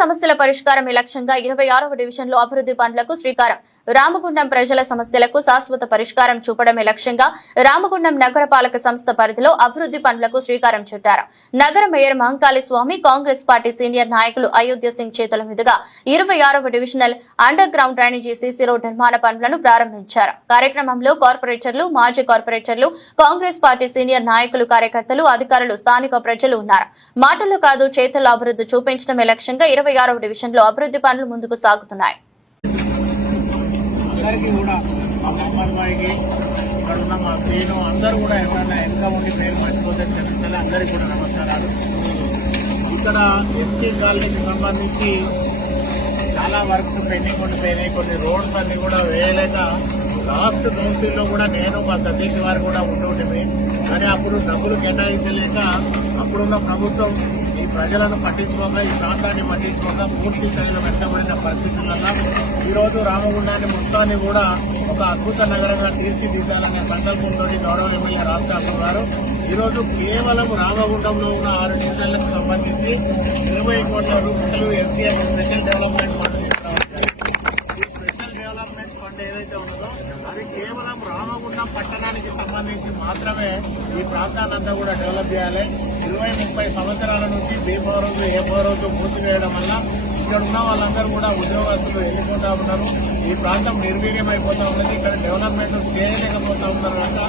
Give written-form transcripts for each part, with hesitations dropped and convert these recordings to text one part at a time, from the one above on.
సమస్యల పరిష్కారం లక్ష్యంగా 26వ డివిజన్లో అభివృద్ధి పనులకు శ్రీకారం. రామగుండం ప్రజల సమస్యలకు శాశ్వత పరిష్కారం చూపడమే లక్ష్యంగా రామగుండం నగరపాలక సంస్థ పరిధిలో అభివృద్ధి పనులకు శ్రీకారం చుట్టారు. నగర mayor Mahankali Swami, Congress party senior నాయకులు అయోధ్య సింగ్ చేతుల మీదుగా 26వ divisional under ground drainage CC road నిర్మాణ పనులను ప్రారంభించారు. కార్యక్రమంలో కార్పొరేటర్లు, మాజీ కార్పొరేటర్లు, కాంగ్రెస్ పార్టీ సీనియర్ నాయకులు, కార్యకర్తలు, అధికారులు, స్థానిక ప్రజలు ఉన్నారు. మాటలు కాదు చేతుల్లో అభివృద్ధి చూపించడమే లక్ష్యంగా 26వ డివిజన్లో అభివృద్ధి పనులు ముందుకు సాగుతున్నాయి. అందరికీ కూడా మా మహమ్మద్ భాయికి ఇక్కడ ఉన్న మా సీను అందరూ కూడా ఎవరైనా ఇంకా ఉండి పేరు మర్చిపోతే క్షమించాలి. అందరికీ కూడా నమస్కారాలు. ఇక్కడ ఎస్టీ కాలనీకి సంబంధించి చాలా వర్క్స్ పెండింగ్ ఉండిపోయినాయి. కొన్ని రోడ్స్ అన్ని కూడా వేయలేక లాస్ట్ కౌన్సిల్లో కూడా నేను మా సతీష్ వారు కూడా ఉంటుంటే కానీ అప్పుడు డబ్బులు కేటాయించలేక అప్పుడున్న ప్రభుత్వం ఈ ప్రజలను పట్టించుకోక, ఈ ప్రాంతాన్ని పట్టించుకోక పూర్తి స్థాయిలో వెంటబడిన పరిస్థితులలో ఈరోజు రామగుండాన్ని మొత్తాన్ని కూడా ఒక అద్భుత నగరంగా తీర్చిదిద్దాలనే సంకల్పంతో గౌరవ ఎమ్మెల్యే రాష్ట్రాలు గారు ఈరోజు కేవలం రామగుండంలో ఉన్న 6 డివిజన్లకు సంబంధించి 20 కోట్ల రూపాయలు ఎస్బీఐ స్పెషల్ డెవలప్మెంట్ ఫండ్ తీసుకురావాలి. ఈ స్పెషల్ డెవలప్మెంట్ ఫండ్ ఏదైతే ఉన్నదో అది కేవలం రామగుండం పట్టణానికి సంబంధించి మాత్రమే ఈ ప్రాంతాన్నంతా కూడా డెవలప్ చేయాలి. 20-30 సంవత్సరాల నుంచి B4 రోజు A4 రోజు మూసివేయడం వల్ల ఇక్కడ ఉన్న వాళ్ళందరూ కూడా ఉద్యోగస్తులు వెళ్లిపోతా ఉన్నారు. ఈ ప్రాంతం నిర్వీర్యం అయిపోతా ఉన్నది. ఇక్కడ డెవలప్మెంట్ చేయలేకపోతా ఉన్నారు కనుక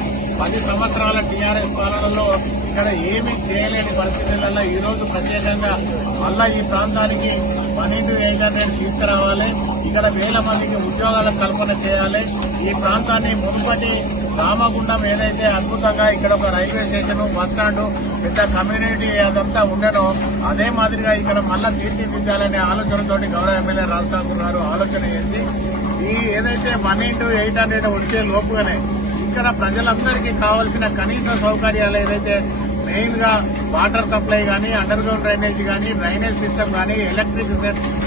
10 సంవత్సరాల టీఆర్ఎస్ పాలనలో ఇక్కడ ఏమీ చేయలేని పరిస్థితులలో ఈ రోజు ప్రత్యేకంగా మళ్ళా ఈ ప్రాంతానికి 1:800 తీసుకురావాలి. ఇక్కడ వేల మందికి ఉద్యోగాల కల్పన చేయాలి. ఈ ప్రాంతాన్ని మునుపటి రామగుండం ఏదైతే అద్భుతంగా ఇక్కడ ఒక రైల్వే స్టేషన్, బస్టాండ్, పెద్ద కమ్యూనిటీ అదంతా ఉండేనో అదే మాదిరిగా ఇక్కడ మళ్ళా తీర్చిదిద్దాలనే ఆలోచనతోటి గౌరవ ఎమ్మెల్యే రాష్ట్రాలు గారు ఆలోచన చేసి ఈ ఏదైతే 1:800 వచ్చే లోపుగానే ఇక్కడ ప్రజలందరికీ కావాల్సిన కనీస సౌకర్యాలు ఏదైతే మెయిన్ గా వాటర్ సప్లై గానీ, అండర్ గ్రౌండ్ డ్రైనేజ్ గానీ, డ్రైనేజ్ సిస్టమ్ గానీ, ఎలక్ట్రిక్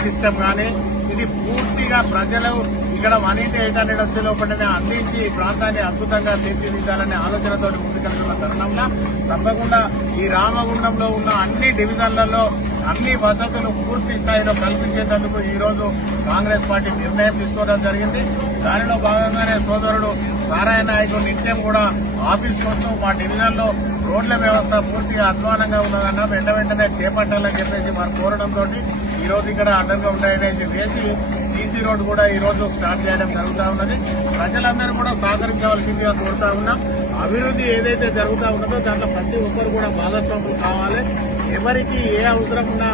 సిస్టమ్ గానీ ఇది పూర్తిగా ప్రజలు ఇక్కడ 1:800 వచ్చే లోపలనే అందించి ఈ ప్రాంతాన్ని అద్భుతంగా తీర్చిదిద్దాలనే ఆలోచనతో ముందుకెళ్తున్న తరుణంలో తప్పకుండా ఈ రామగుండంలో ఉన్న అన్ని డివిజన్లలో అన్ని వసతులు పూర్తి స్థాయిలో కల్పించేందుకు ఈ రోజు కాంగ్రెస్ పార్టీ నిర్ణయం తీసుకోవడం జరిగింది. దానిలో భాగంగానే సోదరుడు నారాయణ నాయకుడు నిత్యం కూడా ఆఫీస్కి వస్తూ మా డివిజన్ లో రోడ్ల వ్యవస్థ పూర్తిగా అధ్వానంగా ఉన్నదన్న వెంటనే చేపట్టాలని చెప్పేసి వారు కోరడంతో ఈ రోజు ఇక్కడ అండర్ గ్రౌండ్ డ్రైనేజ్ వేసి సీసీ రోడ్ కూడా ఈ రోజు స్టార్ట్ చేయడం జరుగుతూ ఉన్నది. ప్రజలందరూ కూడా సహకరించవలసిందిగా కోరుతా ఉన్నాం. అభివృద్ధి ఏదైతే జరుగుతూ ఉన్నదో దాంట్లో ప్రతి ఒక్కరు కూడా భాగస్వాములు కావాలి. ఎవరికి ఏ అవసరం ఉన్నా